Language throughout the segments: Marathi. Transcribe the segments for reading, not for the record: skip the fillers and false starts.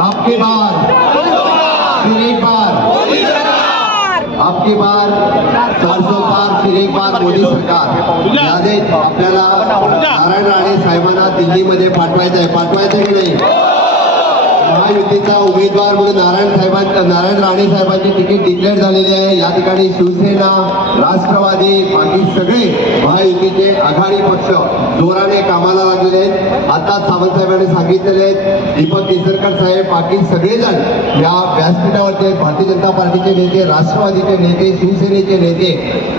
आपकी बार फिर एक बार, आपकी बार 400 पार फिर एक बार मोदी सरकार। यादेत आपल्याला नारायण राणे साहेबांना दिल्लीमध्ये पाठवायचं की नाही? महायुतीचा उमेदवार म्हणून नारायण राणे साहेबांची तिकीट डिक्लेअर झालेली आहे। या ठिकाणी शिवसेना, राष्ट्रवादी, बाकी सगळे महायुतीचे आघाडी पक्ष जोराने कामाला लागलेले आहेत। आता सावंत साहेबांनी सांगितलेले आहेत, दीपक केसरकर साहेब, बाकी सगळेजण या व्यासपीठावरती आहेत। भारतीय जनता पार्टीचे नेते, राष्ट्रवादीचे नेते, शिवसेनेचे नेते,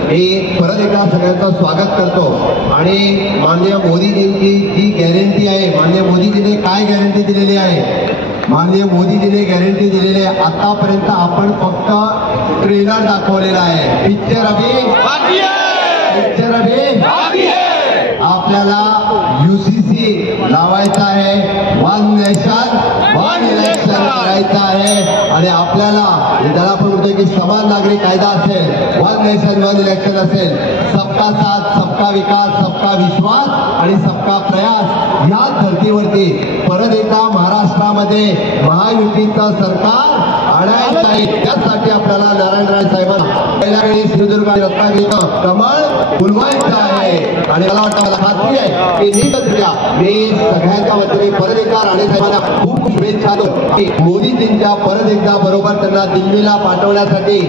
मी परत एकदा सगळ्यांचं स्वागत करतो। आणि माननीय मोदीजींची जी गॅरंटी आहे, माननीय मोदीजीने काय गॅरंटी दिलेली आहे? माननीय मोदीजीने गॅरंटी दिलेली आहे, आतापर्यंत आपण फक्त ट्रेलर दाखवलेला आहे, पिक्चर अभी आपल्याला UCC लावायचा आहे, वन नेशन वन इलेक्शन करायचं आहे। आणि आपल्याला ज्याला आपण म्हणतोय की समान नागरिक कायदा असेल, वन नेशन वन इलेक्शन असेल, सबका साथ, सबका विकास, सबका विश्वास आणि सबका प्रयास या धर्तीवरती परत एकदा महाराष्ट्रामध्ये महायुतीचं सरकार आणायचं आहे। त्यासाठी आपल्याला नारायण राणे साहेबांना पहिल्या वेळी सिंधुदुर्ग आणि रत्नागिरीचं कमळ फुलवायचं आहे। आणि मला वाटतं, मला खात्री आहे की निश्चितरित्या मी सगळ्यांच्या वतीने परत एकदा राणे साहेबांना खूप शुभेच्छा देतो की मोदीजींच्या परत एकदा बरोबर त्यांना दिल्लीला पाठवण्यासाठी